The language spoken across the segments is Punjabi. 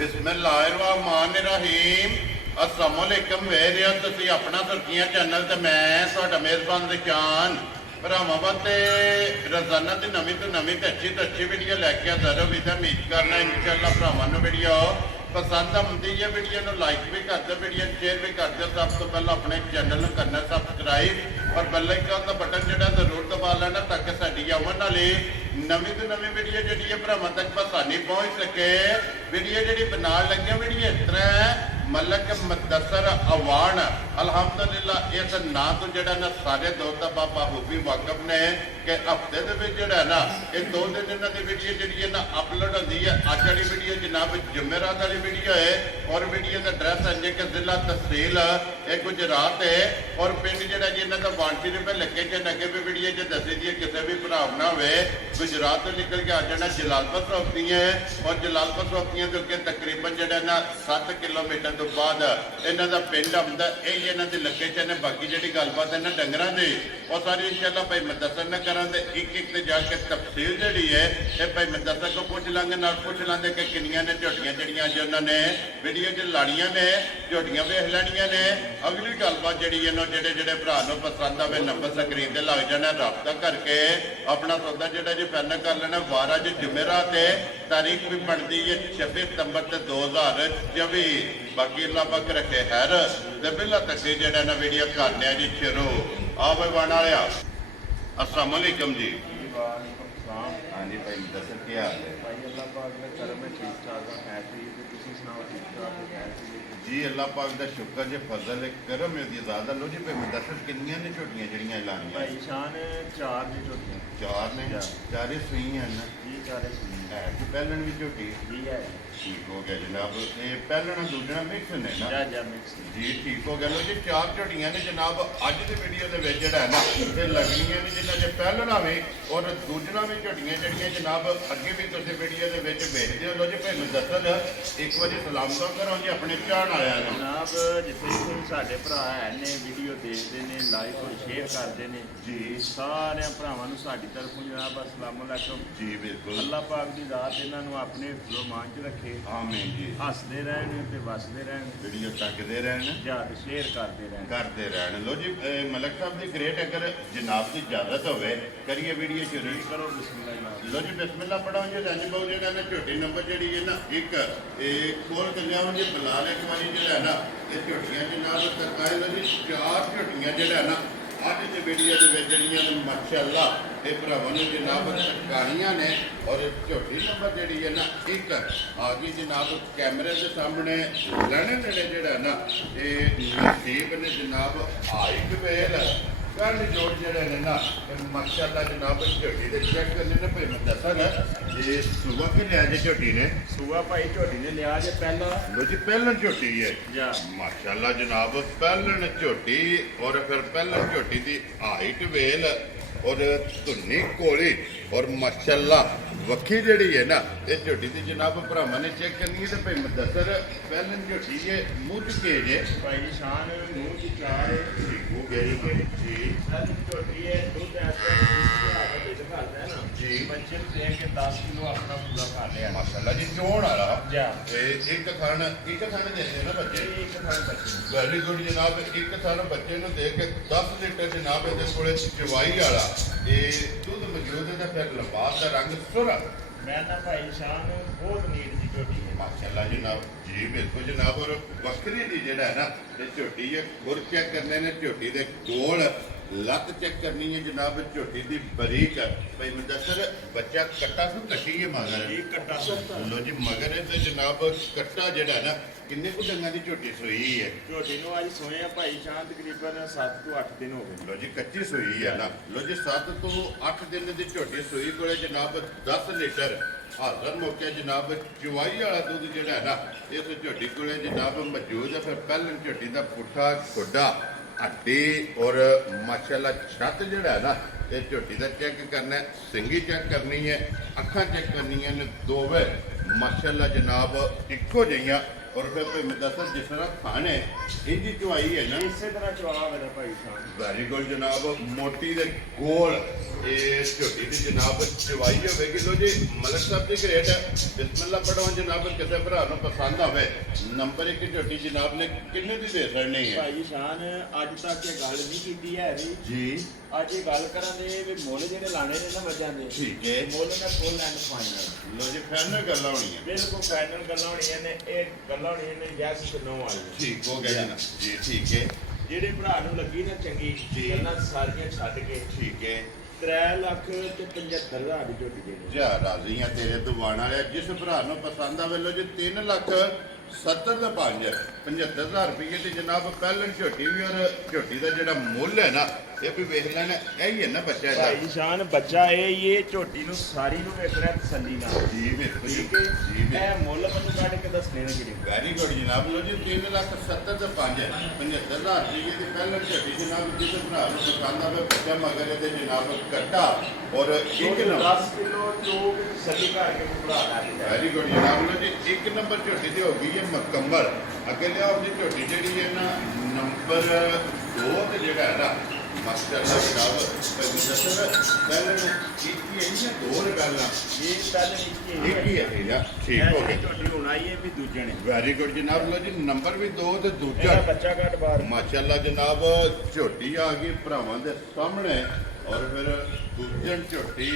बिस्मिल्लाहिर्रहमानिर्रहीम अस्सलामुअलैकुम वेरियो तुसी अपना सुर्खियां चैनल ते मैं ਤੁਹਾਡਾ मेज़बान निशान ਭਰਾਵਾਂ ਵਾਸਤੇ ਰੋਜ਼ਾਨਾ ਦੀ ਨਵੀਂ ਤੋਂ अच्छी वीडियो लैके आंदा रही तो उम्मीद करना इंशाअल्लाह भरावां नूं वीडियो पसंद आती है। वीडियो को लाइक भी कर दो, वीडियो शेयर भी कर दो। सब तो पहले अपने चैनल को करना सब्सक्राइब और बेल आइकन का बटन जो जरूर दबा लेना ताकि साडी आने वाली नवीं तो नवीं वीडियो जी भरावां तक आसानी पहुँच सके। वीडियो जी बना लगे वीडियो इस तरह है मलक मुदस्सर अवान अलहमदुलिल्लाह इस ना तो जोड़ा ना सारे दोस्त बाबा खूबी वाकफ ने कि हफ्ते जोड़ा ना ये 2 दिन इन्हों की वीडियो जी ना अपलोड होती है। अज वाली वीडियो जनाब जुमेरात वाली वीडियो है और वीडियो का एड्रैस है कि जिला तहसील ये गुजरात है और पिंड जोड़ा जी इन्हों का वांटी रुपये लगे जो अगे भी वीडियो जो दसी दी किसी भी भरा ना हो गुजरात तो निकल के आ जाना जलालपुर सौंपतियाँ और जलालपुर सौंपतियाँ के अगे तकरीबन जोड़ा ना 7 किलोमीटर तो बाद इन्हों का पिंड आंदा यही इन्हों की लोकेशन है। बाकी जी गलबात है डंगर की और सारी इंशाअल्लाह भाई मुदस्सर ने करा एक से जाके तफसील जी है ये भाई मुदस्सर को पूछ लांगे ना पूछ लांगे कि किनिया ने झोटियां जड़ियाँ जो उन्होंने वीडियो च लाड़ियाँ ने झोटियां वेख लैनिया ने। अगली गलबात जी जोड़े जोड़े भरा पसंद आए नंबर स्क्रीन से लग जाना रबता करके अपना सौदा जोड़ा जी फाइनल कर लेना। वार अज जुमेरात है तारीख भी बनती है 26 सितंबर 2024। बाकी अल्लाह पाक रखे खैर ते बिल्ला तक जेड़ा ना वीडियो करने जी शुरू आ भाई बन आया। अस्सलाम वालेकुम जी। हाँ जी भाई मुदस्सर क्या हाल है जी? अल्लाह पाक का शुक्र जे फजल है करम है दी ज़्यादा लो जी भाई मुदस्सर कितनियां ने झोटियां जड़ियां लानियां भाई शान 4 ने झोटियां 4 ने चारे सुईयां हैं जी 4 सुई है कि पहलन भी झोटी जी है ठीक हो गया जनाब। ये पहलना दूजना मिक्स ने ना जा मिक्स जी ठीक हो गया। लो जी 4 झोटियां ने जनाब अज की वीडियो के विच जिहड़ा है ना ये लगनियां ने जिन्ना जे पहलना भी और दूजना भी झोटियां जड़ियां जनाब अगे भी तुसीं वीडियो के विच वेखदे हो। लो जी भाई मुदस्सर एक बारी सलाम तो करो जी अपने चाहण आया जनाब जिथे कोई साडे भरा है ने वीडियो देखते हैं लाइक और शेयर करते हैं जी सारे भरावां नूं साडी तरफों जनाब अस्सलाम वालेकुम जी बिल्कुल अल्लाह पाक दी ज़ात इन्हां नूं अपने मान च रखे आमीन जी। हसदे रहन ते वसदे रहन वीडियो तकते रहन याद शेयर करते रहन। लो जी मलक साहब की ग्रेट अगर जनाब की इजाजत होवे करिए वीडियो शुरू करो बिस्मिल्लाह। लो जी बिस्मिल्लाह पढ़ाओ जी रंज बहु जो झोटी नंबर जी है ना एक खोल के लियाओ जी बिलाल एक बारी जो है ना ये झोटियां जनाब सरकार लो जी 4 झोटियां जो है ना अज की वीडियो के माशाअल्लाह ये भरावां नूं जनाब गाड़ियां ने और झोटी नंबर जी है ना एक आ गई जनाब कैमरे के सामने लैने नेड़े जोड़ा ना ये नसीब ने जनाब हाइट वेल कल जोड़ जोड़े ने ना माशाअल्लाह जनाब झोटी के चेक करने ने भाई मुदस्सर ये सुबह के लिया जी झोटी ने सुबह भाई झोटी ने लिया जे पहला लो जी पहलन झोटी है जा माशाअल्लाह जनाब पहलन झोटी और फिर पहलन झोटी की हाइट वेल और धुनी कोली और माशाअल्लाह वक्खी जी है ना ये झोटी की जनाब भरावां ने चेक करनी है तो भाई मुदस्सर पहलन झोटी है मुँह के जे भाई शान मुँह की 4 हो गई जी झोटी है दूध है ना जी बच्चे दे के 10 किलो अपना पूरा खा लिया माशाअल्लाह जी चोण वाला जा एक खान देते ना बच्चे एक खान बच्चे वेरी गुड जनाब एक थान बच्चे ने दे के 10 लीटर जनाब ये को चवाई वाला ये दुध मौजूद है फिर लंबास का रंग सुरा मैं ना भाई शान बहुत नीट की झोटी है माशाअल्लाह जनाब जी बिल्कुल जनाब और बकरी की जड़ा है ना ये झोटी है खुर चेक करने ने झोटी के गोल लत चेक करनी है जनाब झोटी की बरीक भाई मुदस्सर बच्चा कट्टा तो कटी है मगर एक कट्टा लो जी मगर है तो जनाब कट्टा जड़ा है ना किन्ने को डंगा की झोटी सोई है झोटी नूं अज सोए भाई शान तकरीबन 7 तो 8 दिन हो गए लो जी कच्ची सोई है ना लो जी 7 तो 8 दिन की झोटी सोई को जनाब 10 लीटर हाजर मौके जनाब चवाई वाला दुध जोड़ा है ना इस झोटी को जनाब मौजूद है। फिर पहलन झोटी का पुट्ठा खुडा हड्डी और माशाअल्लाह छत जोड़ा है ना ये झोटी का चेक करना है सिंगी चेक करनी है अखा चेक करनी है दोवे माशाअल्लाह जनाब इको जिहियां ਔਰ ਫਿਰ ਭਾਈ ਮੁਦੱਸਰ ਜਿਸ ਤਰ੍ਹਾਂ ਖਾਣੇ ਇਹਦੀ ਚੁਆਈ ਹੈ ਨਾ ਇਸੇ ਤਰ੍ਹਾਂ ਜਵਾਬ ਹੈ ਭਾਈ ਸਾਹਿਬ। ਵੈਰੀ ਗੁੱਡ ਜਨਾਬ। ਮੋਟੀ ਦੇ ਗੋਲ ਇਹ ਝੋਟੀ ਦੀ ਜਨਾਬ ਚਵਾਈ ਹੋਵੇਗੀ। ਲੋ ਜੀ ਮਲਕ ਸਾਹਿਬ ਦੀ ਗ੍ਰੇਟ ਹੈ। ਬਿਸਮਿਲ੍ਲਾ ਪੜੋ ਜਨਾਬ, ਕਿਸੇ ਭਰਾ ਨੂੰ ਪਸੰਦ ਆਵੇ। ਨੰਬਰ 1 ਝੋਟੀ ਜਨਾਬ ਨੇ ਕਿੰਨੇ ਦੀ ਦੇ ਛੱਡਣੀ ਹੈ? ਭਾਈ ਸ਼ਾਨ ਅੱਜ ਤੱਕ ਇਹ ਗੱਲ ਨਹੀਂ ਕੀਤੀ ਹੈ ਜੀ। ਅੱਜ ਇਹ ਗੱਲ ਕਰਾਂਗੇ ਵੀ ਮੁੱਲ ਜਿਹੜੇ ਲਾਣੇ ਨੇ ਨਾ ਮੱਝਾਂ ਦੇ, ਠੀਕ ਹੈ। ਮੁੱਲ ਨਾ ਫੁੱਲ ਐਂਡ ਫਾਈਨਲ। ਲੋ ਜੀ ਫਾਈਨਲ ਗੱਲਾਂ ਹੋਣੀਆਂ। ਬਿਲਕੁਲ ਫਾਈਨਲ ਗੱਲਾਂ ਹੋਣੀਆਂ ਨੇ। ਇਹ ਗੱਲਾਂ ਹੋਣੀਆਂ ਨੇ ਯੈਸ ਤੇ ਨੋ ਵਾਲੀਆਂ। ਠੀਕ ਹੋ ਗਿਆ ਜਨਾਬ ਜੀ। ਠੀਕ ਹੈ। ਜਿਹੜੇ ਭਰਾ ਨੂੰ ਲੱਗੀ ਨਾ ਚੰਗੀ ਜੀ। ਗੱਲਾਂ ਸਾਰੀਆਂ ਛੱਡ ਕੇ ਠੀਕ ਹੈ। 3,75,000 ਦੀ ਝੋਟੀ ਦੇ ਦਿਓ। ਜਾ ਰਾਜ਼ੀਆਂ ਤੇਰੇ ਦੁਆਣ ਵਾਲਿਆ। ਜਿਸ ਭਰਾ ਨੂੰ ਪਸੰਦ ਆਵੇ ਲੋ ਜੀ 3,70,000 ਦਾ 75,000 ਰੁਪਏ ਦੀ ਜਨਾਬ ਪਹਿਲਣ ਝੋਟੀ ਵੀ। ਔਰ ਝੋਟੀ ਦਾ ਜਿਹੜਾ ਮੁੱਲ ਹੈ ਨਾ ਇਹ ਵੀ ਵੇਖ ਲੈਣਾ। ਇਹ ਹੀ ਹੈ ਨਾ ਬੱਚਾ ਇਹਦਾ? ਭਾਈ ਸ਼ਾਨ ਬੱਚਾ ਇਹ ਝੋਟੀ ਨੂੰ ਸਾਰੀ ਨੂੰ ਵੇਖ ਰਿਹਾ ਤਸੱਲੀ ਨਾਲ। ਜੀ ਬਿਲਕੁਲ ਜੀ। ਠੀਕ ਹੈ। ਜੀ ਇਹ ਮੁੱਲ ਮੈਨੂੰ ਕੱਢ ਕੇ ਦੱਸਣੇ ਨੇ ਕਿਹੜੇ। ਵੈਰੀ ਗੁੱਡ ਜਨਾਬ। ਲੋ ਜੀ 3,70,000 ਦਾ 75,000 ਰੁਪਏ ਦੀ ਪਹਿਲਣ ਝੋਟੀ ਜਨਾਬ। ਜਿਸ ਭਰਾ ਨੂੰ ਪਸੰਦ ਆਵੇ ਬੱਚਾ ਮਗਰ ਇਹਦੇ ਜਨਾਬ ਕੱਟਾ ਔਰ ਇੱਕ ਨੰਬਰ 10 ਕਿਲੋ ਜੋ ਤਸੱਲੀ ਕਰਕੇ ਭਰਾ ਲੈ। ਵੈਰੀ ਗੁੱਡ ਜਨਾਬ। ਲੋ ਜੀ ਇੱਕ ਨੰਬਰ ਝੋਟੀ ਦੀ ਹੋ ਗਈ ਹੈ ਮੁਕੰਮਲ। ਅੱਗੇ ਲਿਆਓ ਜੀ ਝੋਟੀ ਜਿਹੜੀ ਹੈ ਨਾ ਨੰਬਰ 2 ਤੇ ਜਿਹੜਾ ਹੈ ਨਾ ਮਾਸ਼ਾਅੱਲਾ ਜਨਾਬ ਪਹਿਲਾਂ ਕੀਤੀ ਹੈ ਜਾਂ ਦੋ ਨੇ ਪਹਿਲਾਂ? ਇਹ ਪਹਿਲੇ ਇੱਕ ਹੀ ਹੈ ਨਾ। ਠੀਕ ਹੋ ਗਿਆ। ਝੋਟੀ ਹੁਣ ਆਈ ਹੈ ਵੀ ਦੂਜੇ ਨੇ। ਵੈਰੀ ਗੁੱਡ ਜਨਾਬ। ਲੋ ਜੀ ਨੰਬਰ ਵੀ 2 ਤੇ ਇਹਦਾ ਦੂਜਾ ਬੱਚਾ ਘੱਟ ਬਾਹਰ। ਮਾਸ਼ਾਅੱਲਾ ਜਨਾਬ ਝੋਟੀ ਆ ਗਈ ਭਰਾਵਾਂ ਦੇ ਸਾਹਮਣੇ। ਔਰ ਫਿਰ ਦੂਜਣ ਝੋਟੀ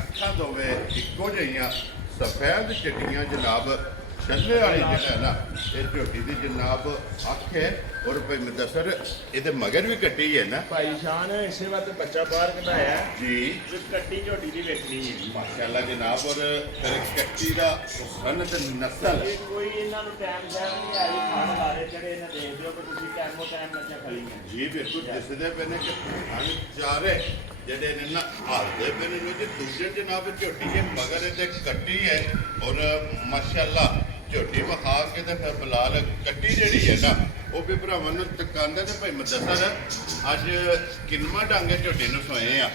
ਅੱਖਾਂ ਦੋਵੇਂ ਇੱਕੋ ਜਿਹੀਆਂ ਸਫੈਦ ਚਿੱਟੀਆਂ ਜਨਾਬ। ਛੱਲੇ ਵਾਲੀ ਜਿਹੜਾ ਹੈ ਨਾ ਇਹ ਝੋਟੀ ਦੀ ਜਨਾਬ ਅੱਖ ਹੈ। ਔਰ ਭਾਈ ਮੁਦੱਸਰ ਇਹਦੇ ਮਗਰ ਵੀ ਕੱਟੀ ਹੈ ਨਾ? ਭਾਈ ਸ਼ਾਨ ਇਸੇ ਵਾਸਤੇ ਬੱਚਾ ਬਾਹਰ ਕਢਾਇਆ ਜੀ। ਤੇ ਕੱਟੀ ਝੋਟੀ ਦੀ ਵੇਖਣੀ ਹੈ। ਮਾਸ਼ਾਅੱਲਾ ਜਨਾਬ। ਔਰ ਫਿਰ ਕੱਟੀ ਦਾ ਸਨਤ ਨਸਲ ਇਹ ਕੋਈ ਇਹਨਾਂ ਨੂੰ ਟਾਈਮ ਸ਼ਾਇਦ ਨਹੀਂ ਆਈ ਖਾਣ ਲਾਰੇ ਜਿਹੜੇ ਇਹਨਾਂ ਦੇਖਦੇ ਹੋ ਕਿ ਤੁਸੀਂ ਟਾਈਮੋ ਟਾਈਮ ਬੱਚਾ ਖੜੀਆਂ। ਜੀ ਬਿਲਕੁਲ ਦਿਸਦੇ ਪਏ ਨੇ ਕਿ ਹਨ ਚਾਰੇ ਜਿਹੜੇ ਨੇ ਨਾ ਹਾਲਦੇ ਪਏ ਨੇ। ਜੀ ਦੂਜੇ ਜਨਾਬ ਝੋਟੀ ਹੈ ਮਗਰ ਇਹਦੇ ਕੱਟੀ ਹੈ। ਔਰ ਮਾਸ਼ਾਅੱਲਾ ਝੋਟੀ ਵਿਖਾ ਕੇ ਤੇ ਫਿਰ ਬਲਾਲ ਕੱਟੀ ਜਿਹੜੀ ਹੈ ਨਾ ਉਹ ਵੀ ਭਰਾਵਾਂ ਨੂੰ ਤਕਾਂਦਾ। ਤੇ ਭਾਈ ਮੁਦੱਸਰ ਅੱਜ ਕਿੰਨਵਾਂ ਡੰਗ ਝੋਟੀ ਨੂੰ ਸੋਏ ਆ?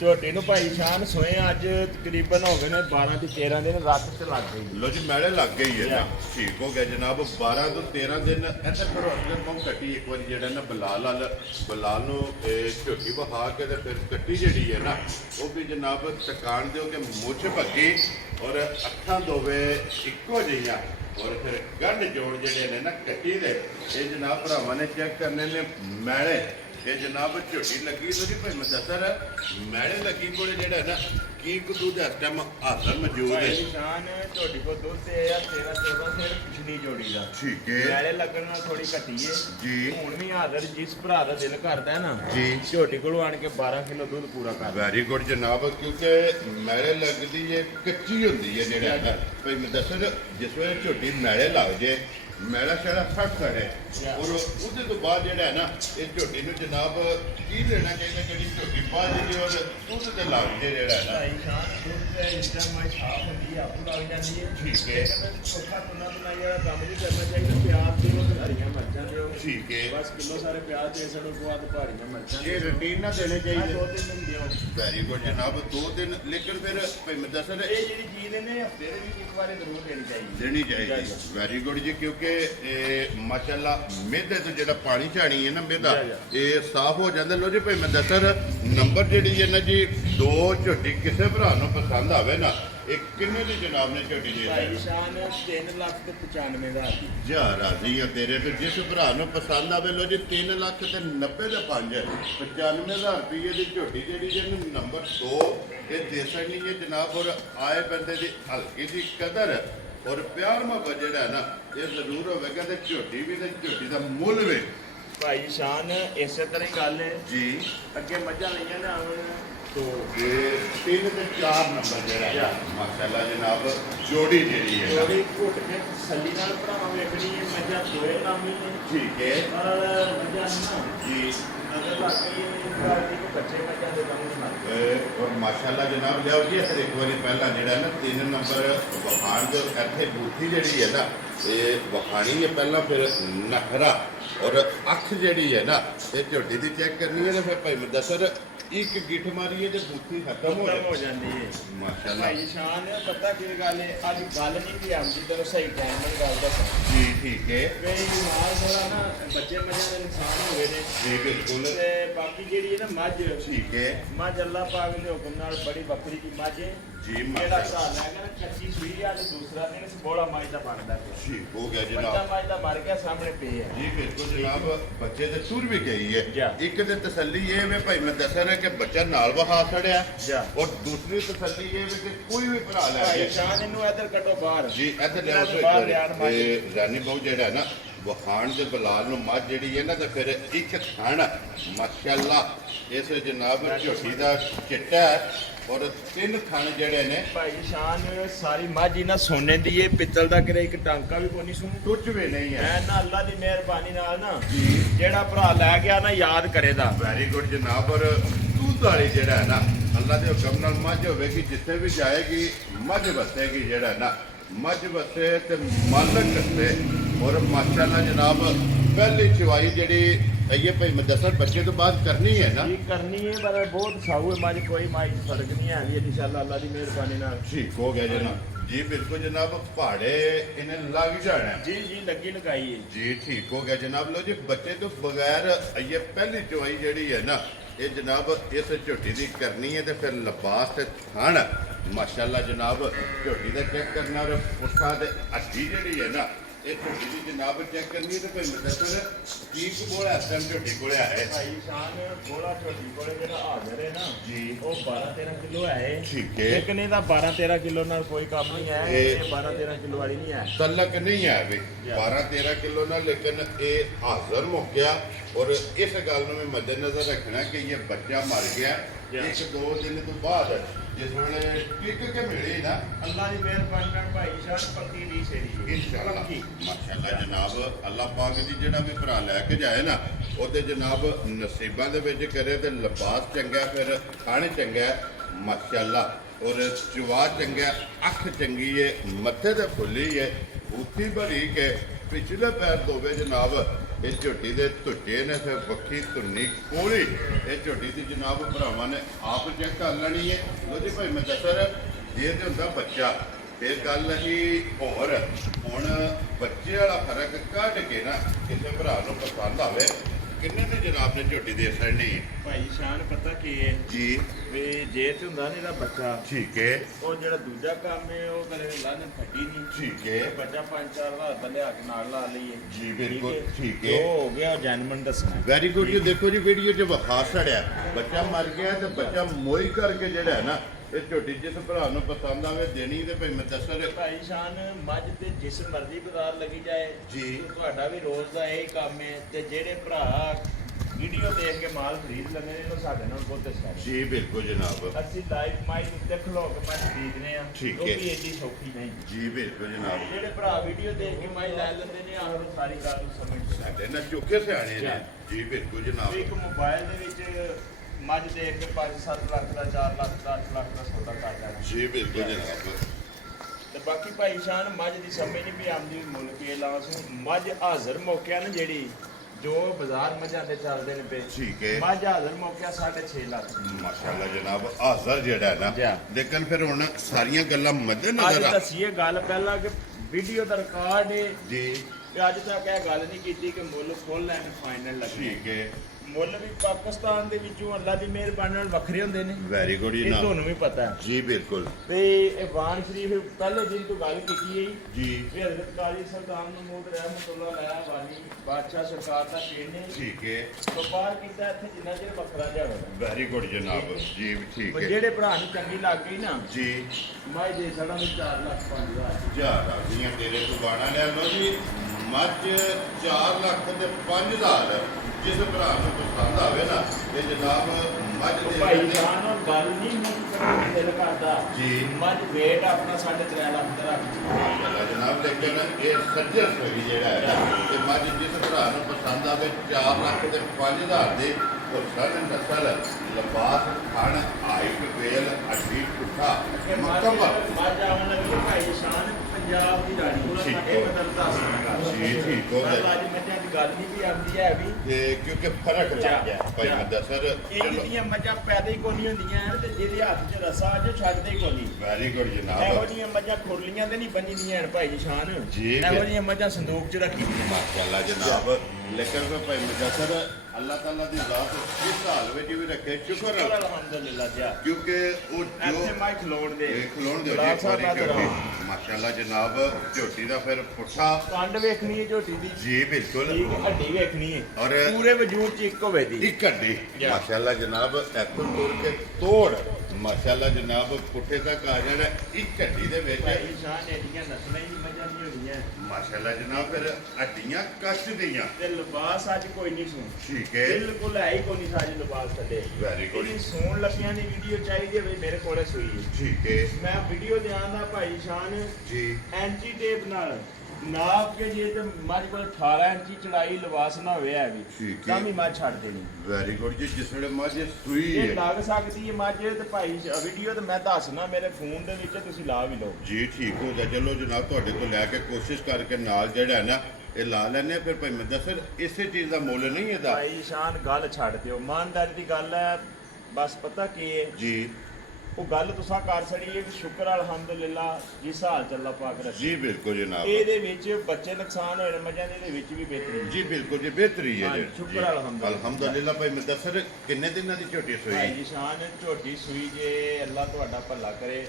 ਝੋਟੀ ਨੂੰ ਭਾਈ ਸ਼ਾਨ ਸੋਏ ਅੱਜ ਤਕਰੀਬਨ ਹੋ ਗਏ ਨੇ 12 ਤੋਂ 13 ਦਿਨ ਰੱਤ ਤੇ ਲੱਗ ਗਈ। ਲੋ ਜੀ ਮੈਲੇ ਲੱਗ ਗਈ ਹੈ ਨਾ। ਠੀਕ ਹੋ ਗਿਆ ਜਨਾਬ। 12 ਤੋਂ 13 ਦਿਨ ਇੱਥੇ ਫਿਰ ਅਸਲ ਤੋਂ ਕੱਟੀ ਇੱਕ ਵਾਰੀ ਜਿਹੜਾ ਨਾ ਬਲਾਲ ਨੂੰ ਝੋਟੀ ਵਿਖਾ ਕੇ ਤੇ ਫਿਰ ਕੱਟੀ ਜਿਹੜੀ ਹੈ ਨਾ ਉਹ ਵੀ ਜਨਾਬ ਤਕਾਨ ਦਿਓ ਕਿ ਮੁੱਛ ਭੱਗੀ ਔਰ ਅੱਖਾਂ ਦੋਵੇਂ ਇੱਕੋ ਜਿਹੀਆਂ। ਔਰ ਫਿਰ ਗੰਢ ਜੋੜ ਜਿਹੜੇ ਨੇ ਨਾ ਕੱਟੀ ਦੇ ਇਹ ਜਨਾਬ ਭਰਾਵਾਂ ਨੇ ਚੈੱਕ ਕਰਨੇ ਨੇ ਮੈਲੇ। ਇਹ ਜਨਾਬ ਝੋਟੀ ਲੱਗੀ ਤੁਸੀਂ ਭਾਈ ਮੁਦੱਸਰ ਮੈਲੇ ਲੱਗੀ ਕੋਲੇ ਜਿਹੜਾ ਨਾ ਕੀ ਕੁਦੂ ਦੇ ਟਾਈਮ ਹਾਜ਼ਰ ਮੌਜੂਦ ਹੈ। ਭਾਈ ਸ਼ਾਨ ਝੋਟੀ ਕੋ ਦੁੱਧ ਤੇ ਆ 13-14 ਸਿਰ ਪਿਛਲੀ ਜੋੜੀ ਦਾ। ਠੀਕ ਹੈ ਮੈਲੇ ਲੱਗਣ ਨਾਲ ਥੋੜੀ ਘਟੀ ਏ ਜੀ। ਹੁਣ ਵੀ ਹਾਜ਼ਰ ਜਿਸ ਭਰਾ ਦਾ ਦਿਲ ਕਰਦਾ ਹੈ ਨਾ ਜੀ ਝੋਟੀ ਕੋਲੋਂ ਆਣ ਕੇ 12 ਕਿਲੋ ਦੁੱਧ ਪੂਰਾ ਕਰ। ਵੈਰੀ ਗੁੱਡ ਜਨਾਬ। ਕਿਉਂਕਿ ਮੈਲੇ ਲੱਗਦੀ ਹੈ ਕੱਚੀ ਹੁੰਦੀ ਹੈ ਜਿਹੜਾ ਨਾ ਭਾਈ ਮੁਦੱਸਰ ਜਿਸ ਵੇਲੇ ਝੋਟੀ ਮੈਲੇ ਲੱਗ ਜੇ ਮੈਲਾ ਸ਼ੈਲਾ ਸਖਤ ਹੈ। ਔਰ ਉਹਦੇ ਤੋਂ ਬਾਅਦ ਜਿਹੜਾ ਹੈ ਨਾ ਇਹ ਝੋਟੀ ਨੂੰ ਜਨਾਬ ਕੀ ਦੇਣਾ ਚਾਹੀਦਾ ਜਿਹੜੀ ਝੋਟੀ ਬਾਅਦ ਜਿਹੜੀ ਔਰ ਦੁੱਧ ਤੇ ਲੱਗ ਜੇ ਜਿਹੜਾ ਹੈ ਨਾ। ਭਾਈ ਸ਼ਾਨ ਦੁੱਧ ਤੇ ਇਸ ਟਾਈਮ ਮੈਂ ਸਾਫ ਹੁੰਦੀ ਆ ਆਪੂ ਲੱਗ ਜਾਂਦੀ ਹੈ। ਠੀਕ ਹੈ। ਸੌਖਾ ਤੁਨਾ ਬਣਾਈ ਵਾਲਾ ਕੰਮ ਨਹੀਂ ਕਰਨਾ ਚਾਹੀਦਾ। ਪਿਆਜ਼ ਦਿਓ ਤੇ ਹਰੀਆਂ ਮਿਰਚਾਂ ਦਿਓ। ਠੀਕ ਹੈ। ਬਸ ਕਿਲੋ ਸਾਰੇ ਪਿਆਜ਼ ਦੇ ਸਾਨੂੰ ਬਾਅਦ ਭਾਰੀਆਂ ਮਿਰਚਾਂ ਇਹ ਰੂਟੀਨ ਨਾ ਦੇਣੇ ਚਾਹੀਦੇ। 2 ਦਿਨ ਦਿਓ। ਵੈਰੀ ਗੁੱਡ ਜਨਾਬ। 2 ਦਿਨ ਲੇਕਿਨ ਫਿਰ ਭਾਈ ਮੁਦੱਸਰ ਇਹ ਜਿਹੜੀ ਚੀਜ਼ ਨੇ ਹਫਤੇ ਦੇ ਵਿੱਚ ਇੱਕ ਵਾਰੀ ਜ਼ਰੂਰ ਦੇਣੀ ਚਾਹੀਦੀ। ਦੇਣੀ ਚਾਹੀਦੀ। ਵੈਰੀ ਗੁੱਡ ਜੀ। ਕਿਉਂਕਿ ਇਹ ਮਾਸ਼ਾਅੱਲਾ ਮਿਹਦੇ ਤੋਂ ਜਿਹੜਾ ਪਾਣੀ ਝਾਣੀ ਹੈ ਨਾ ਮਿਹਦਾ ਇਹ ਸਾਫ਼ ਹੋ ਜਾਂਦਾ। ਲੋ ਜੀ ਭਾਈ ਮੁਦੱਸਰ ਨੰਬਰ ਜਿਹੜੀ ਹੈ ਨਾ ਜੀ 2 ਝੋਟੀ ਕਿਸੇ ਭਰਾ ਨੂੰ ਪਸੰਦ ਆਵੇ ਨਾ ਇਹ ਕਿੰਨੇ ਦੀ ਜਨਾਬ ਨੇ ਝੋਟੀ ਦੇ ਭਾਈ ਸ਼ਾਨ 3,95,000 ਦੀ। ਜਾ ਰਾਜ਼ੀ ਆ ਤੇਰੇ ਤੇ ਜਿਸ ਭਰਾ ਨੂੰ ਪਸੰਦ ਆਵੇ। ਲੋ ਜੀ 3,90,000 ਦਾ 95,000 ਰੁਪਏ ਦੀ ਝੋਟੀ ਜਿਹੜੀ ਜਿਹਨੂੰ ਨੰਬਰ 2 ਇਹ ਦੇ ਸਕਣੀ ਹੈ ਜਨਾਬ। ਔਰ ਆਏ ਬੰਦੇ ਦੀ ਹਲਕੀ ਦੀ ਕਦਰ ਔਰ ਪਿਆਰ ਮੁਹੱਬਤ ਜਿਹੜਾ ਹੈ ਨਾ ਇਹ ਜ਼ਰੂਰ ਹੋਵੇਗਾ। ਤੇ ਝੋਟੀ ਵੀ ਤੇ ਝੋਟੀ ਦਾ ਮੁੱਲ ਵੀ ਭਾਈ ਸ਼ਾਨ ਇਸੇ ਤਰ੍ਹਾਂ ਹੀ ਗੱਲ ਹੈ ਜੀ। ਅੱਗੇ ਮੱਝਾਂ ਲਈਆਂ ਨਾ ਤੋ ਇਹ 3 ਤੇ 4 ਨੰਬਰ ਜਿਹੜਾ ਹੈ ਮਾਸ਼ਾਅੱਲਾ ਜਨਾਬ ਜੋੜੀ ਜਿਹੜੀ ਹੈ ਥੋੜੀ ਘੁੱਟ ਕੇ ਤਸੱਲੀ ਨਾਲ ਭਰਾਵਾਂ ਵੇਖਣੀ ਹੈ। ਮੱਝਾਂ ਦੋਏ ਨਾਮੀ ਨੇ। ਠੀਕ ਹੈ ਪਰ ਮੱਝਾਂ ਨਾ ਜੀ। ਅਗਰ ਲੱਗੀ ਇੱਕ ਬੱਚੇ ਮੱਝਾਂ ਦੇ ਕੰਮ ਨਾਲ ਔਰ ਮਾਸ਼ਾਅੱਲਾ ਜਨਾਬ ਲਿਆਓ ਜੀ ਫਿਰ ਇੱਕ ਵਾਰੀ ਪਹਿਲਾਂ ਜਿਹੜਾ ਨਾ 3 ਨੰਬਰ ਵਖਾਣ ਦੇ ਇੱਥੇ ਬੂਥੀ ਜਿਹੜੀ ਹੈ ਨਾ ਇਹ ਵਖਾਣੀ ਹੈ ਪਹਿਲਾਂ ਫਿਰ ਨਖਰਾ ਔਰ ਅੱਖ ਜਿਹੜੀ ਹੈ ਨਾ ਇਹ ਝੋਟੀ ਦੀ ਚੈੱਕ ਕਰਨੀ ਹੈ। ਤੇ ਫਿਰ ਭਾਈ ਮੁਦੱਸਰ ਇੱਕ ਗਿੱਠ ਮਾਰੀਏ ਤੇ ਬੂਥੀ ਖਤਮ ਹੋ ਜਾਂਦੀ ਹੈ ਮਾਸ਼ਾਅੱਲਾ ਭਾਈ ਸ਼ਾਨ ਪਤਾ ਕੀ ਗੱਲ ਹੈ ਅੱਜ ਗੱਲ ਨਹੀਂ ਕੀ ਆਉਂਦੀ ਤੈਨੂੰ ਸਹੀ ਟਾਈਮ ਨਾਲ ਗੱਲ ਦੱਸਾਂ ਜੀ ਠੀਕ ਹੈ ਕਈ ਮਾਲ ਥੋੜਾ ਨਾ ਬੱਚੇ ਮੱਝਾਂ ਦੇ ਨੁਕਸਾਨ ਹੋ ਗਏ ਨੇ ਜੀ ਬਿਲਕੁਲ ਤੇ ਬਾਕੀ ਜਿਹੜੀ ਹੈ ਨਾ ਮੱਝ ਠੀਕ ਹੈ ਮੱਝ ਅੱਲਾਹ ਪਾਕ ਦੇ ਹੁਕਮ ਨਾਲ ਬੜੀ ਬੱਕਰੀ ਦੀ ਮੱਝ ਹੈ ਜੀ ਜਿਹੜਾ ਹਿਸਾਬ ਲੈ ਕੇ ਨਾ ਕੱਚੀ ਸੂਈ ਆ ਤੇ ਦੂਸਰਾ ਦਿਨ ਬੋਲਾ ਮੱਝ ਦਾ ਬਣਦਾ ਪਿਆ ਜੀ ਹੋ ਗਿਆ ਬੱਚਾ ਜਨਾਬ ਮੱਝ ਦਾ ਮਰ ਗਿਆ ਸਾਹਮਣੇ ਪਈ ਹੈ ਜੀ ਬਿਲਕੁਲ ਜਨਾਬ ਬੱਚੇ ਤੇ ਤੁਰ ਵੀ ਗਈ ਹੈ ਜਾ। ਇੱਕ ਤੇ ਤਸੱਲੀ ਇਹ ਵੇ ਭਾਈ ਮੈਂ ਦੱਸਿਆ ਨਾ ਕਿ ਬੱਚਾ ਨਾਲ ਵਹਾ ਖੜਿਆ ਜਾ। ਔਰ ਦੂਸਰੀ ਤਸੱਲੀ ਇਹ ਵੇ ਕਿ ਕੋਈ ਵੀ ਭਰਾ ਲੈ ਭਾਈ ਆਏ ਸ਼ਾਨ ਇਹਨੂੰ ਇੱਧਰ ਕੱਢੋ ਬਾਹਰ ਜੀ ਇੱਥੇ ਲਿਆਓ ਸੋ ਬਾਹਰ ਲਿਆਉਣ ਮੱਝ। ਇਹ ਰਾਨੀ ਬਹੁ ਜਿਹੜਾ ਹੈ ਨਾ ਵਹਾਣ ਦੇ ਬਲਾਲ ਨੂੰ ਮੱਝ ਜਿਹੜੀ ਹੈ ਨਾ ਤਾਂ ਫਿਰ ਇੱਕ ਥਣ ਮਾਸ਼ਾਅੱਲਾ ਇਸ ਜਨਾਬ ਝੋਟੀ ਦਾ ਚਿੱਟਾ ਹੈ ਔਰ 3 ਥਣ ਜਿਹੜੇ ਨੇ ਭਾਈ ਸ਼ਾਨ ਸਾਰੀ ਮੱਝ ਹੀ ਨਾ ਸੋਨੇ ਦੀ ਏ ਪਿੱਤਲ ਦਾ ਕਿਰੇ ਇੱਕ ਟਾਂਕਾ ਵੀ ਕੋਈ ਨਹੀਂ ਸੁਣ ਕੁਝ ਵੀ ਨਹੀਂ ਹੈ ਐ ਨਾ ਅੱਲਾ ਦੀ ਮਿਹਰਬਾਨੀ ਨਾਲ ਨਾ ਜੀ ਜਿਹੜਾ ਭਰਾ ਲੈ ਗਿਆ ਨਾ ਯਾਦ ਕਰੇਦਾ ਵੈਰੀ ਗੁੱਡ ਜਨਾਬ ਔਰ ਦੁੱਧ ਵਾਲੀ ਜਿਹੜਾ ਹੈ ਨਾ ਅੱਲਾ ਦੇ ਹੁਕਮ ਨਾਲ ਮੱਝ ਹੋਵੇਗੀ ਜਿੱਥੇ ਵੀ ਜਾਏਗੀ ਮੱਝ ਵਸੇਗੀ ਜਿਹੜਾ ਹੈ ਨਾ ਮੱਝ ਵਸੇ ਤੇ ਮਾਲਕ ਵਸੇ ਔਰ ਮਾਸ਼ਾਅੱਲਾ ਜਨਾਬ ਪਹਿਲੀ ਚਵਾਈ ਜਿਹੜੀ ਇਹ ਭਾਈ ਮੈਂ ਦੱਸਾਂ ਬੱਚੇ ਤੋਂ ਬਾਅਦ ਕਰਨੀ ਹੈ ਨਾ ਜੀ ਕਰਨੀ ਹੈ ਪਰ ਬਹੁਤ ਸਾਊ ਹੈ ਮੱਝ ਕੋਈ ਮਾਈ ਫਰਕ ਨਹੀਂ ਹੈ ਜੀ ਇਨਸ਼ਾਅੱਲਾ ਅੱਲਾ ਦੀ ਮਿਹਰਬਾਨੀ ਨਾਲ ਠੀਕ ਹੋ ਗਿਆ ਜਨਾਬ ਜੀ ਬਿਲਕੁਲ ਜਨਾਬ ਪਹਾੜੇ ਇਹਨੇ ਲੱਗ ਜਾਣਾ ਜੀ ਜੀ ਲੱਗੀ ਲਗਾਈ ਹੈ ਜੀ ਠੀਕ ਹੋ ਗਿਆ ਜਨਾਬ ਲੋ ਜੀ ਬੱਚੇ ਤੋਂ ਬਗੈਰ ਇਹ ਪਹਿਲੀ ਚਵਾਈ ਜਿਹੜੀ ਹੈ ਨਾ ਇਹ ਜਨਾਬ ਇਸ ਝੋਟੀ ਦੀ ਕਰਨੀ ਹੈ ਤੇ ਫਿਰ ਲਿਬਾਸ ਤੇ ਥਣ ਮਾਸ਼ਾਅੱਲਾ ਜਨਾਬ ਝੋਟੀ ਦਾ ਚੈੱਕ ਕਰਨਾ ਔਰ ਪੁੱਠਾ ਤੇ ਅੱਡੀ ਜਿਹੜੀ ਹੈ ਨਾ ਇਹ ਝੋਟੀ ਦੀ ਜਨਾਬ ਚੈੱਕ ਕਰਨੀ ਹੈ ਤੇ ਭਾਈ ਮਦਸਰ ਕੀ ਬੋਲਾ ਅਸਲ ਝੋਟੀ ਕੋਲੇ ਆਏ ਭਾਈ ਸ਼ਾਨ ਥੋੜਾ ਛੋਟੀ ਕੋਲੇ ਜਿਹੜਾ ਹਾਜ਼ਰ ਹੈ ਨਾ ਜੀ ਉਹ 12-13 ਕਿਲੋ ਹੈ ਠੀਕ ਹੈ ਲੇਕਿਨ ਇਹਦਾ 12-13 ਕਿਲੋ ਨਾਲ ਕੋਈ ਕੰਮ ਨਹੀਂ ਹੈ ਇਹ- ਇਹ 12-13 ਕਿਲੋ ਵਾਲੀ ਨਹੀਂ ਹੈ ਤਲਕ ਨਹੀਂ ਹੈ ਵੀ 12-13 ਕਿਲੋ ਨਾਲ ਲੇਕਿਨ ਇਹ ਹਾਜ਼ਰ ਮੁੱਕਿਆ ਔਰ ਇਸ ਗੱਲ ਨੂੰ ਵੀ ਮੱਦੇਨਜ਼ਰ ਰੱਖਣਾ ਕਿ ਇਹ ਬੱਚਾ ਮਰ ਗਿਆ ਇੱਕ ਦੋ ਦਿਨ ਤੋਂ ਬਾਅਦ ਜਿਸ ਵੇਲੇ ਟਿਕ ਕੇ ਮਿਲੀ ਨਾ ਅੱਲਾ ਦੀ ਮਿਹਰਬਾਨੀ ਨਾਲ ਭਾਈ ਸ਼ਾਨ ਪੱਕੀ ਦੀ ਸੇਰੀ ਇਨਸ਼ਾਅੱਲਾ ਮਾਸ਼ਾਅੱਲਾ ਜਨਾਬ ਅੱਲਾਹ ਪਾਕ ਦੀ ਜਿਹੜਾ ਵੀ ਭਰਾ ਲੈ ਕੇ ਜਾਏ ਨਾ ਉਹਦੇ ਜਨਾਬ ਨਸੀਬਾਂ ਦੇ ਵਿੱਚ ਕਰੇ ਤੇ ਲਿਬਾਸ ਚੰਗਾ ਫਿਰ ਖਾਣੇ ਚੰਗਾ ਮਾਸ਼ਾਅੱਲਾ ਔਰ ਚਵਾ ਚੰਗਾ ਅੱਖ ਚੰਗੀ ਏ ਮੱਥੇ ਤੇ ਫੁੱਲੀ ਏ ਉੱਥੀ ਭਰੀ ਕੇ ਪਿਛਲੇ ਪੈਰ ਧੋਵੇ ਜਨਾਬ ਇਹ ਝੋਟੀ ਦੇ ਧੁੱਟੇ ਨੇ ਫਿਰ ਵੱਖੀ ਧੁੰਨੀ ਕੋਲੀ ਇਹ ਝੋਟੀ ਦੀ ਜਨਾਬ ਭਰਾਵਾਂ ਨੇ ਆਪ ਚੈੱਕ ਕਰ ਲੈਣੀ ਹੈ ਲੋ ਜੀ ਭਾਈ ਮੈਂ ਦੱਸਰ ਜੇ ਤੇ ਹੁੰਦਾ ਬੱਚਾ ਇਹ ਗੱਲ ਹੀ ਹੋਰ ਹੁਣ ਬੱਚੇ ਵਾਲਾ ਫਰਕ ਕੱਢ ਕੇ ਨਾ ਕਿਸੇ ਭਰਾ ਨੂੰ ਪਸੰਦ ਆਵੇ ਕਿੰਨੇ ਨੇ ਜਨਾਬ ਨੇ ਝੋਟੀ ਦੇ ਸੜਨੀ ਹੈ ਭਾਈ ਸ਼ਾਨ ਪਤਾ ਕੀ ਹੈ ਜੀ ਵੀ ਜੇ ਤੇ ਹੁੰਦਾ ਨਹੀਂ ਦਾ ਬੱਚਾ ਠੀਕ ਹੈ ਉਹ ਜਿਹੜਾ ਦੂਜਾ ਕੰਮ ਹੈ ਉਹ ਕਦੇ ਲਾਨ ਫੱਟੀ ਨਹੀਂ ਠੀਕ ਹੈ ਬੱਚਾ 5-4 ਵਾਰ ਬੰਦੇ ਹੱਥ ਨਾਲ ਲਾ ਲਈਏ ਜੀ ਬਿਲਕੁਲ ਠੀਕ ਜੋ ਹੈ ਹੋ ਗਿਆ ਉਹ ਜਨਮਨ ਦੱਸਣਾ ਵੈਰੀ ਗੁੱਡ ਜੀ ਦੇਖੋ ਜੀ ਵੀਡੀਓ 'ਚ ਵਿਖਾ ਛੜਿਆ ਬੱਚਾ ਮਰ ਗਿਆ ਤੇ ਬੱਚਾ ਮੋਈ ਕਰਕੇ ਜਿਹੜਾ ਹੈ ਨਾ ਇਹ ਝੋਟੀ ਜਿਸ ਭਰਾ ਨੂੰ ਪਸੰਦ ਆਵੇ ਦੇਣੀ ਤੇ ਭਾਈ ਮੈਂ ਦੱਸਰ ਭਾਈ ਸ਼ਾਨ ਮੱਝ ਤੇ ਜਿਸ ਮਰਜ਼ੀ ਬਾਜ਼ਾਰ ਲੱਗੀ ਜਾਏ ਜੀ ਤੁਹਾਡਾ ਵੀ ਰੋਜ਼ ਦਾ ਇਹ ਕੰਮ ਹੈ ਤੇ ਜਿਹੜੇ ਭਰਾ ਵੀਡੀਓ ਦੇਖ ਕੇ ਮਾਲ ਖਰੀਦ ਲੈਂਦੇ ਨੇ ਉਹ ਸਾਡੇ ਨਾਲ ਬਹੁਤ ਅੱਛਾ ਹੈ ਜੀ ਬਿਲਕੁਲ ਜਨਾਬ ਅਸੀਂ ਲਾਈਵ ਮਾਈ ਉੱਤੇ ਖਲੋ ਕੇ ਮੱਝ ਖਰੀਦਨੇ ਆ ਠੀਕ ਉਹ ਹੈ। ਵੀ ਏਡੀ ਸੌਖੀ ਨਹੀਂ ਜੀ ਬਿਲਕੁਲ ਜਨਾਬ ਜਿਹੜੇ ਭਰਾ ਵੀਡੀਓ ਦੇਖ ਕੇ ਮਾਈ ਲੈ ਲੈਂਦੇ ਨੇ ਆਹ ਸਾਰੀ ਗੱਲ ਨੂੰ ਸਮਝ ਸਾਡੇ ਨਾਲ ਚੁੱਕੇ ਸਿਆਣੇ ਨੇ ਜੀ ਬਿਲਕੁਲ ਜਨਾਬ ਇੱਕ ਮੋਬਾਈਲ ਦੇ ਵਿੱਚ ਮੱਝ ਦੇਖ ਕੇ 5-7 ਲੱਖ ਦਾ 4 ਲੱਖ ਦਾ 8 ਲੱਖ ਦਾ ਸੌਦਾ ਕਰ ਲੈਣਾ ਜੀ ਬਿਲਕੁਲ ਜਨਾਬ ਤੇ ਬਾਕੀ ਭਾਈ ਸ਼ਾਨ ਮੱਝ ਦੀ ਸਮਝ ਨਹੀਂ ਵੀ ਆਮਦੀ ਮੁੱਲ ਕੀ ਲਾਸ ਮੱਝ ਹਾਜ਼ਰ ਮੌਕਿਆ ਨਾ ਜਿਹੜੀ ਜੋ ਬਾਜ਼ਾਰ ਮੱਝਾਂ ਦੇ ਚੱਲਦੇ ਨੇ ਪਏ ਠੀਕ ਹੈ ਮੱਝ ਹਾਜ਼ਰ ਮੌਕਿਆ 6.5 ਲੱਖ ਮਾਸ਼ਾਅੱਲਾ ਜਨਾਬ ਹਾਜ਼ਰ ਜਿਹੜਾ ਹੈ ਜੀ। ਨਾ ਲੇਕਿਨ ਫਿਰ ਹੁਣ ਸਾਰੀਆਂ ਗੱਲਾਂ ਮੱਦੇ ਅੱਜ ਨਜ਼ਰ ਆ ਦੱਸੀਏ ਗੱਲ ਪਹਿਲਾਂ ਕਿ ਵੀਡੀਓ ਦਾ ਰਿਕਾਰਡ ਹੈ ਜੀ ਤੇ ਅੱਜ ਤੱਕ ਇਹ ਗੱਲ ਨਹੀਂ ਕੀਤੀ ਕਿ ਮੁੱਲ ਫੁੱਲ ਐਂਡ ਫਾਈਨਲ ਲੱਗੇ ਠੀਕ ਹੈ ਮੁੱਲ ਵੀ ਪਾਕਿਸਤਾਨ ਦੇ ਵਿੱਚੋਂ ਅੱਲਾ ਦੀ ਮਿਹਰਬਾਨੀ ਨਾਲ ਵੱਖਰੇ ਹੁੰਦੇ ਨੇ ਵੈਰੀ ਗੁੱਡ ਇਹ ਜਨਾਬ ਤੁਹਾਨੂੰ ਵੀ ਪਤਾ ਹੈ ਜੀ ਬਿਲਕੁਲ ਤੇ ਇਹ ਵਾਨ ਸ਼ਰੀਫ ਪਹਿਲੇ ਦਿਨ ਤੋਂ ਗੱਲ ਕੀਤੀ ਹੈ ਜੀ ਵੀ ਹਜ਼ਰਤ ਕਾਲੀ ਸਰਦਾਰ ਨੂੰ ਮੋਦ ਰਹਿਮਤੁल्लाह ਅਲੈਹ ਵਾਲੀ ਬਾਦਸ਼ਾਹ ਸਰਕਾਰ ਦਾ ਪੇੜ ਨੇ ਠੀਕ ਹੈ ਵਪਾਰ ਕੀਤਾ ਇੱਥੇ ਜਿੰਨਾ ਚਿਰ ਵੱਖਰਾ ਜਿਹਾ ਹੋਣਾ ਵੈਰੀ ਗੁੱਡ ਜਨਾਬ ਜੀ ਠੀਕ ਪਰ ਹੈ ਜਿਹੜੇ ਭਰਾ ਨੂੰ ਚੰਗੀ ਲੱਗ ਗਈ ਨਾ ਜੀ ਮੈਂ ਦੇ ਸੜਾ ਨੂੰ 4 ਲੱਖ 5 ਹਜ਼ਾਰ ਜਾ ਰਾਜੀਆਂ ਤੇਰੇ ਤੋਂ ਬਾਣਾ ਲੈ ਲੋ ਜੀ ਮੱਝ 4 ਲੱਖ ਤੇ 5000 ਜਿਸ ਭਰਾ ਨੂੰ ਪਸੰਦ ਆਵੇ ਨਾ ਇਹ ਜਨਾਬ ਮੱਝ ਦੇ ਭਾਈ ਜਾਨ ਨਾਲ ਗੱਲ ਨਹੀਂ ਮੁੱਕ ਦਿਲ ਕਰਦਾ ਜੀ ਮੱਝ ਵੇਟ ਆਪਣਾ 3.5 ਲੱਖ ਦਾ ਰੱਖ ਚਲੋ ਜਨਾਬ ਲੇਕਿਨ ਇਹ ਸੱਜਰ ਸਹੀ ਜਿਹੜਾ ਹੈ ਨਾ ਇਹ ਮੱਝ ਜਿਸ ਭਰਾ ਨੂੰ ਪਸੰਦ ਆਵੇ 4 ਲੱਖ ਤੇ 5000 ਦੇ ਉਹ ਸਾਰਨ ਨਸਲ ਲਬਾਸ ਖਾਣ ਹਾਈਟ ਵੇਲ ਅੱਡੀ ਪੁੱਠਾ ਮੁਕੰਮਲ ਮੱਝ ਆਉਣ ਲੱਗੀ ਭਾਈ ਸ਼ਾਨ ਪੰਜਾਬ ਦੀ ਰਾਣੀ ਕੋਲ ਠੀਕ ਇਹ ਮੈਂ ਤੁਹਾਨੂੰ ਦੱਸ ਦਿੰਦਾ ਜੀ ਠੀਕ ਹੋ ਗਿਆ ਅੱਜ ਮੱਝਾਂ ਦੀ ਗੱਲ ਨਹੀਂ ਵੀ ਆਉਂਦੀ ਹੈ ਵੀ ਤੇ ਕਿਉਂਕਿ ਫਰਕ ਲੱਗ ਗਿਆ ਭਾਈ ਮੱਦਾ ਸਰ ਇਹ ਦੀਆਂ ਮੱਝਾਂ ਪੈਦਾ ਹੀ ਕੋਈ ਹੁੰਦੀਆਂ ਹਨ ਤੇ ਜਿਹਦੇ ਹੱਥ 'ਚ ਰਸਾ ਅੱਜ ਛੱਡਦੇ ਹੀ ਕੋਈ ਵੈਰੀ ਗੁੱਡ ਇਹੋ ਜਨਾਬ ਜਿਹੀਆਂ ਮੱਝਾਂ ਖੁਰਲੀਆਂ ਤੇ ਨਹੀਂ ਬੰਨੀ ਦੀਆਂ ਹਨ ਭਾਈ ਨਿਸ਼ਾਨ ਜੀ। ਇਹੋ ਜਿਹੀਆਂ ਮੱਝਾਂ ਸੰਦੂਕ 'ਚ ਰੱਖੀ ਦੀਆਂ ਮਾਸ਼ਾਅੱਲਾ ਜਨਾਬ ਲੇਕਿਨ ਭਾਈ ਮੱਦਾ ਸਰ ਅੱਲਾਹ ਤਾਲਾ ਦੀ ਜ਼ਾਤ ਇਸ ਹਾਲ ਵਿੱਚ ਵੀ ਰੱਖੇ ਸ਼ੁਕਰ ਹੈ ਅਲਹਮਦੁਲਿਲਾ ਜੀ ਕਿਉਂਕਿ ਉਹ ਜੋ ਇੱਥੇ ਮੈਂ ਖਲੋਣ ਦੇ ਇਹ ਖਲੋਣ ਦੇ ਗੁਲਾਬ ਜੀ ਸਾਹਿਬ ਦਾ ਝੋਟੀ ਜਰਾ। ਮਾਸ਼ਾਅੱਲਾ ਜਨਾਬ ਝੋਟੀ ਦਾ ਫਿਰ ਪੁੱਠਾ ਕੰਡ ਵੇਖਣੀ ਹੈ ਝੋਟੀ ਦੀ ਜੀ ਬਿਲਕੁਲ ਠੀਕ ਹੈ, ਹੱਡੀ ਵੇਖਣੀ ਹੈ ਔਰ ਪੂਰੇ ਵਜੂਦ 'ਚ ਇੱਕ ਹੋਵੇ ਦੀ ਇੱਕ ਹੱਡੀ ਜੀ। ਮਾਸ਼ਾਅੱਲਾ ਜਨਾਬ ਐਪਲ ਤੋੜ ਕੇ ਤੋੜ ਮਾਸ਼ਾਅੱਲਾ ਜਨਾਬ ਪੁੱਠੇ ਤੱਕ ਆ ਜਾਣਾ ਇੱਕ ਹੱਡੀ ਦੇ ਵਿੱਚ ਭਾਈ ਸ਼ਾਨ ਐਡੀਆਂ ਨਸਲਾਂ ਹੀ ਮੱਝਾਂ ਨਹੀਂ ਹੁੰਦੀਆਂ ਮਾਸ਼ਾਅੱਲਾ ਜਨਾਬ ਫਿਰ ਹੱਡੀਆਂ ਕੱਚ ਦੀਆਂ ਤੇ ਲਿਬਾਸ ਅੱਜ ਕੋਈ ਨਹੀਂ ਸੁਣ ਠੀਕ ਹੈ ਬਿਲਕੁਲ ਹੈ ਹੀ ਕੋਈ ਨਹੀਂ ਸਾਜ ਲਿਬਾਸ ਥੱਲੇ ਵੈਰੀ ਗੁੱਡ ਇਹਦੀ ਸੌਣ ਲੱਗਿਆਂ ਦੀ ਵੀਡੀਓ ਚਾਹੀਦੀ ਹੈ ਵੀ ਮੇਰੇ ਕੋਲੇ ਸੂਈ ਹੈ ਠੀਕ ਹੈ ਮੈਂ ਵੀਡੀਓ ਦੇ ਆਂਦਾ ਭਾਈ ਸ਼ਾਨ ਜੀ ਐਂਟੀ ਟੇਪ ਨਾਲ ਨਾਪ ਕੇ ਜੇ ਤੇ ਮੱਝ ਕੋਲ 18 ਇੰਚੀ ਚੜਾਈ ਲਿਬਾਸ ਨਾ ਹੋਵੇ ਹੈ ਵੀ ਠੀਕ ਹੈ। ਤਾਂ ਵੀ ਮੱਝ ਛੱਡ ਦੇਣੀ ਵੈਰੀ ਗੁੱਡ ਜੀ ਜਿਸ ਵੇਲੇ ਮੱਝ ਸੂਈ ਇਹ ਹੈ ਲੱਗ ਸਕਦੀ ਹੈ ਮੱਝ ਤੇ ਭਾਈ ਵੀਡੀਓ ਤੇ ਮੈਂ ਦੱਸਣਾ ਮੇਰੇ ਫੋਨ ਦੇ ਵਿੱਚ ਤੁਸੀਂ ਲਾ ਵੀ ਲਓ ਜੀ ਠੀਕ ਹੋ ਗਿਆ ਚਲੋ ਜਨਾਬ ਤੁਹਾਡੇ ਤੋਂ ਲੈ ਕੇ ਕੋਸ਼ਿਸ਼ ਕਰਕੇ ਨਾਲ ਜਿਹੜਾ ਹੈ ਨਾ ਇਹ ਲਾ ਲੈਣੇ ਆ ਫਿਰ ਭਾਈ ਮੈਂ ਦੱਸਰ ਇਸੇ ਚੀਜ਼ ਦਾ ਮੁੱਲ ਨਹੀਂ ਇਹਦਾ ਭਾਈ ਸ਼ਾਨ ਗੱਲ ਛੱਡ ਦਿਓ ਇਮਾਨਦਾਰੀ ਦੀ ਗੱਲ ਹੈ ਬਸ ਪਤਾ ਕੀ ਹੈ ਜੀ ਉਹ ਗੱਲ ਤੁਸੀਂ ਕਰ ਛੜੀ ਹੈ ਕਿ ਸ਼ੁਕਰ ਅਲਹਮਦੁਲਿਲਾ ਜਿਸ ਹਾਲ ਚ ਅੱਲਾਹ ਪਾਕ ਰੱਖੇ ਜੀ ਬਿਲਕੁਲ ਜਨਾਬ ਇਹਦੇ ਵਿੱਚ ਬੱਚੇ ਨੁਕਸਾਨ ਹੋਏ ਨੇ ਮੱਝਾਂ ਦੇ ਇਹਦੇ ਵਿੱਚ ਵੀ ਬਿਹਤਰੀ ਹੈ। ਜੀ ਬਿਲਕੁਲ ਜੀ ਬਿਹਤਰੀ ਹੈ ਹਾਂ, ਜੀ ਸ਼ੁਕਰ ਜੀ। ਅਲਹਮਦੁਲਿਲਾ। ਅਲਹਮਦੁਲਿਲਾ ਭਾਈ ਮੈਂ ਦੱਸਰ ਕਿੰਨੇ ਦਿਨਾਂ ਦੀ ਝੋਟੀ ਭਾਈ ਸੋਈ ਜੀ ਸ਼ਾਨ ਝੋਟੀ ਸੂਈ ਜੇ ਅੱਲਾਹ ਤੁਹਾਡਾ ਭਲਾ ਕਰੇ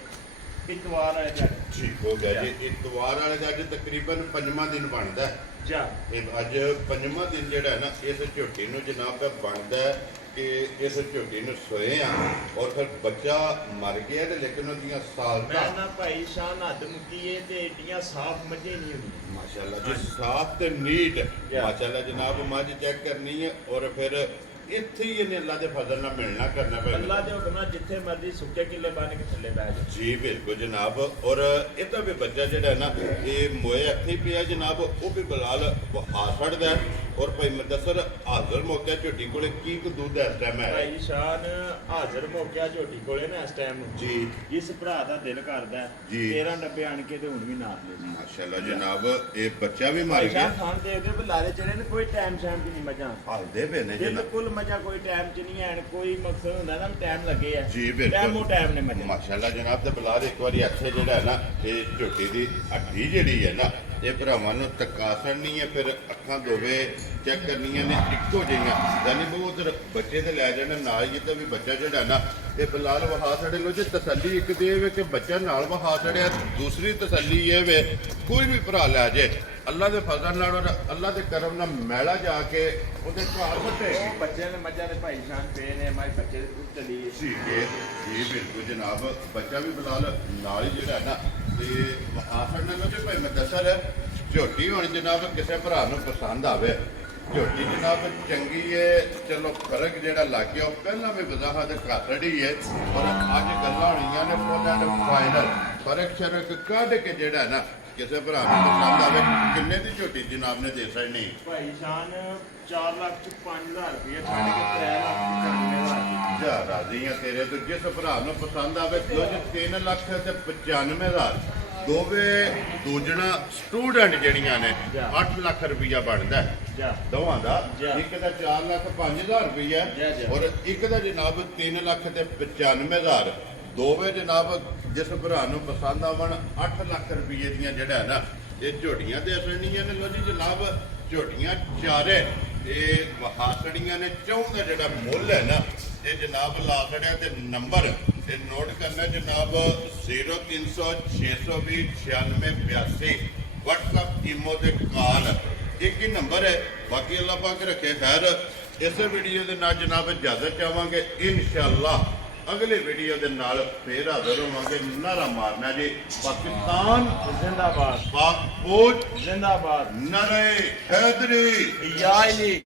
ਇਤਵਾਰ ਵਾਲੇ ਦਿਨ ਠੀਕ ਹੋ ਗਿਆ ਜੀ ਇਤਵਾਰ ਵਾਲੇ ਦਾ ਅੱਜ ਤਕਰੀਬਨ 5ਵਾਂ ਦਿਨ ਬਣਦਾ ਹੈ। ਜਾ ਇਹ ਅੱਜ 5ਵਾਂ ਦਿਨ ਜਿਹੜਾ ਹੈ ਨਾ ਇਸ ਝੋਟੀ ਨੂੰ ਜਨਾਬ ਦਾ ਬਣਦਾ ਹੈ ਕਿ ਇਸ ਝੋਟੀ ਨੂੰ ਸੋਏ ਆ ਔਰ ਫਿਰ ਬੱਚਾ ਮਰ ਗਿਆ ਤੇ ਲੇਕਿਨ ਉਹਦੀਆਂ ਸਾਲ ਮੈਂ ਦਾ ਨਾ ਭਾਈ ਸ਼ਾਨ ਹੱਦ ਮੁੱਕੀਏ ਤੇ ਏਡੀਆਂ ਸਾਫ਼ ਮੱਝੇ ਨਹੀਂ ਹੁੰਦੀਆਂ ਮਾਸ਼ਾਅੱਲਾ ਜੀ ਸਾਫ ਤੇ ਨੀਟ Yeah. ਮਾਸ਼ਾਅੱਲਾ ਜਨਾਬ ਮੱਝ ਚੈੱਕ ਕਰਨੀ ਹੈ ਔਰ ਫਿਰ ਇੱਥੇ ਹੀ ਇਹਨੇ ਅੱਲਾ ਦੇ ਫਜ਼ਲ ਨਾਲ ਮਿਲਣਾ ਕਰਨਾ ਪੈਣਾ ਅੱਲਾਹ ਦੇ ਹੁਕਮ ਨਾਲ ਜਿੱਥੇ ਮਰਜ਼ੀ ਸੁੱਕੇ ਕਿੱਲੇ ਬਣ ਕੇ ਥੱਲੇ ਬਹਿ ਜਾ ਜੀ ਬਿਲਕੁਲ ਜਨਾਬ ਔਰ ਇਹ ਤਾਂ ਵੀ ਬੱਚਾ ਜਿਹੜਾ ਹੈ ਨਾ ਇਹ ਮੋਏ ਹੱਥੀ ਪਿਆ ਜਨਾਬ ਉਹ ਵੀ ਬਲਾਲ ਆ ਛੱਡਦਾ ਹੈ ਔਰ ਭਾਈ ਮੁਦੱਸਰ ਹਾਜ਼ਰ ਮੌਕਾ ਝੋਟੀ ਕੋਲੇ ਕੀ ਕੁ ਦੁੱਧ ਇਸ ਟਾਈਮ ਹੈ ਭਾਈ ਸ਼ਾਨ ਹਾਜ਼ਰ ਮੌਕਿਆ ਝੋਟੀ ਕੋਲੇ ਨਾ ਇਸ ਟਾਈਮ ਜੀ ਜਿਸ ਭਰਾ ਦਾ ਦਿਲ ਕਰਦਾ ਜੀ। 13 ਡੱਬੇ ਆਣ ਕੇ ਤੇ ਹੁਣ ਵੀ ਨਾਲ ਲੈ ਜੀ ਮਾਸ਼ਾਅੱਲਾ ਜਨਾਬ ਇਹ ਬੱਚਾ ਵੀ ਮਰ ਭਾਈ ਗਿਆ ਸ਼ਾਨ ਖਾਨ ਦੇਖਦੇ ਬੁਲਾਰੇ ਜਿਹੜੇ ਨੇ ਕੋਈ ਟਾਈਮ ਸ਼ਾਮ ਦੀ ਨਹੀਂ ਮੱਝਾਂ ਹਲਦੇ ਪਏ ਨੇ ਜਨਾਬ ਬਿਲਕੁਲ ਮੱਝਾਂ ਕੋਈ ਟਾਈਮ ਚ ਨਹੀਂ ਆਣ ਕੋਈ ਮਕਸਦ ਹੁੰਦਾ ਨਾ ਟਾਈਮ ਲੱਗੇ ਆ ਜੀ ਬਿਲਕੁਲ ਟਾਈਮ ਉਹ ਟਾਈਮ ਨੇ ਮੱਝਾਂ ਮਾਸ਼ਾਅੱਲਾ ਜਨਾਬ ਤੇ ਬਲਾਰ ਇੱਕ ਵਾਰੀ ਅੱਛੇ ਜਿਹੜਾ ਹੈ ਨਾ ਇਹ ਝੋਟੀ ਦੀ ਹੱਡੀ ਜਿਹੜੀ ਹੈ ਨਾ ਇਹ ਭਰਾਵਾਂ ਨੂੰ ਤਕਾਸਣੀ ਹੈ ਫਿਰ ਅੱਖਾਂ ਦੋਵੇ ਚੈੱਕ ਕਰਨੀਆਂ ਨੇ ਇੱਕੋ ਜਿਹੀਆਂ ਯਾਨੀ ਉਹ ਉਧਰ ਬੱਚੇ ਤੇ ਲੈ ਜਾਣਾ ਨਾਲ ਹੀ ਤਾਂ ਵੀ ਬੱਚਾ ਜਿਹੜਾ ਨਾ ਇਹ ਬਲਾਲ ਵਹਾ ਛੜੇ ਲੋ ਜੇ ਤਸੱਲੀ ਇੱਕ ਦੇ ਵੇ ਕਿ ਬੱਚਾ ਨਾਲ ਵਹਾ ਛੜਿਆ ਦੂਸਰੀ ਤਸੱਲੀ ਇਹ ਵੇ ਕੋਈ ਵੀ ਭਰਾ ਲੈ ਜੇ ਅੱਲਾ ਦੇ ਫਜ਼ਲ ਨਾਲ ਔਰ ਅੱਲਾ ਦੇ ਕਰਮ ਨਾਲ ਮੈਲਾ ਜਾ ਕੇ ਉਹਦੇ ਘਰ ਬੱਟੇ ਉਹ ਬੱਚੇ ਨੇ ਮੱਝਾਂ ਦੇ ਭਾਈ ਸ਼ਾਨ ਪਏ ਨੇ ਮਾਈ ਬੱਚੇ ਦੇ ਉੱਤੇ ਲਈ ਠੀਕ ਹੈ ਜੀ ਬਿਲਕੁਲ ਜਨਾਬ ਬੱਚਾ ਵੀ ਬਲਾਲ ਨਾਲ ਹੀ ਜਿਹੜਾ ਹੈ ਨਾ ਤੇ ਆਖਰ ਨਾਲ ਤੇ ਭਾਈ ਮੈਂ ਦੱਸਰ ਝੋਟੀ ਹੁਣ ਜਨਾਬ ਕਿਸੇ ਭਰਾ ਨੂੰ ਪਸੰਦ ਆਵੇ ਝੋਟੀ ਜਨਾਬ ਚੰਗੀ ਹੈ ਚਲੋ ਫਰਕ ਜਿਹੜਾ ਲੱਗ ਗਿਆ ਉਹ ਪਹਿਲਾਂ ਵੀ ਵਜ਼ਾਹਤ ਘਾਟੜੀ ਹੈ ਔਰ ਅੱਜ ਗੱਲਾਂ ਹੋਣੀਆਂ ਨੇ ਫੋਨਾਂ ਦੇ ਫਾਈਨਲ ਫਰਕ ਸ਼ਰਕ ਕੱਢ ਕੇ ਜਿਹੜਾ ਨਾ ਕਿਸੇ ਭਰਾ ਨੂੰ ਪਸੰਦ ਆਵੇ ਕਿੰਨੇ ਦੀ ਝੋਟੀ ਜਨਾਬ ਨੇ ਦੇ ਸਕਣੀ ਭਾਈ ਸ਼ਾਨ 4 ਲੱਖ ਚ 5000 ਰੁਪਏ ਛੱਡ ਕੇ 3 ਲੱਖ ਚ 95000 ਜਾ ਰਾਜ਼ੀ ਆ ਤੇਰੇ ਤੋਂ ਜਿਸ ਭਰਾ ਨੂੰ ਪਸੰਦ ਆਵੇ ਜੋ 3 ਲੱਖ ਤੇ 95000 ਦੋਵੇਂ ਦੂਜਣਾ ਸਟੂਡੈਂਟ ਜਿਹੜੀਆਂ ਨੇ 8 ਲੱਖ ਰੁਪਈਆ ਬਣਦਾ ਹੈ ਜਾ ਦੋਵਾਂ ਦਾ ਜਾ। ਇੱਕ ਦਾ 4 ਲੱਖ 5000 ਰੁਪਈਆ ਜਾ, ਜਾ। ਔਰ ਇੱਕ ਦਾ ਜਨਾਬ 3 ਲੱਖ ਤੇ 95000 ਦੋਵੇਂ ਜਨਾਬ ਜਿਸ ਭਰਾ ਨੂੰ ਪਸੰਦ ਆਵਣ 8 ਲੱਖ ਰੁਪਈਏ ਦੀਆਂ ਜਿਹੜਾ ਹੈ ਨਾ ਇਹ ਝੋਟੀਆਂ ਦੇ ਅਸਣੀਆਂ ਨੇ ਲੋ ਜੀ ਜਨਾਬ ਝੋਟੀਆਂ ਚਾਰੇ ਇਹ ਵਹਾਸੜੀਆਂ ਨੇ ਚੌਂ ਦਾ ਜਿਹੜਾ ਮੁੱਲ ਹੈ ਨਾ ਇਹ ਜਨਾਬ ਲਾ ਛੜਿਆ ਤੇ ਨੰਬਰ ਤੇ ਨੋਟ ਕਰਨਾ ਜਨਾਬ 0300 620 9682 WhatsApp ਈਮੋ ਤੇ ਕਾਲ ਇੱਕ ਹੀ ਨੰਬਰ ਹੈ ਬਾਕੀ ਅੱਲਾਹ ਪਾਕ ਰੱਖੇ ਖੈਰ ਇਸੇ ਵੀਡੀਓ ਦੇ ਨਾਲ ਜਨਾਬ ਇਜਾਜ਼ਤ ਚਾਹਾਂਗੇ ਇਨਸ਼ਾਅੱਲਾ ਅਗਲੇ ਵੀਡੀਓ ਦੇ ਨਾਲ ਫੇਰ ਹਾਜ਼ਰ ਹੋਵਾਂਗੇ ਨਾਰਾ ਮਾਰਨਾ ਜੀ ਪਾਕਿਸਤਾਨ ਜ਼ਿੰਦਾਬਾਦ ਪਾਕ ਫੌਜ ਜ਼ਿੰਦਾਬਾਦ ਨਰੇ ਹੈਦਰੀ ਯਾ ਅਲੀ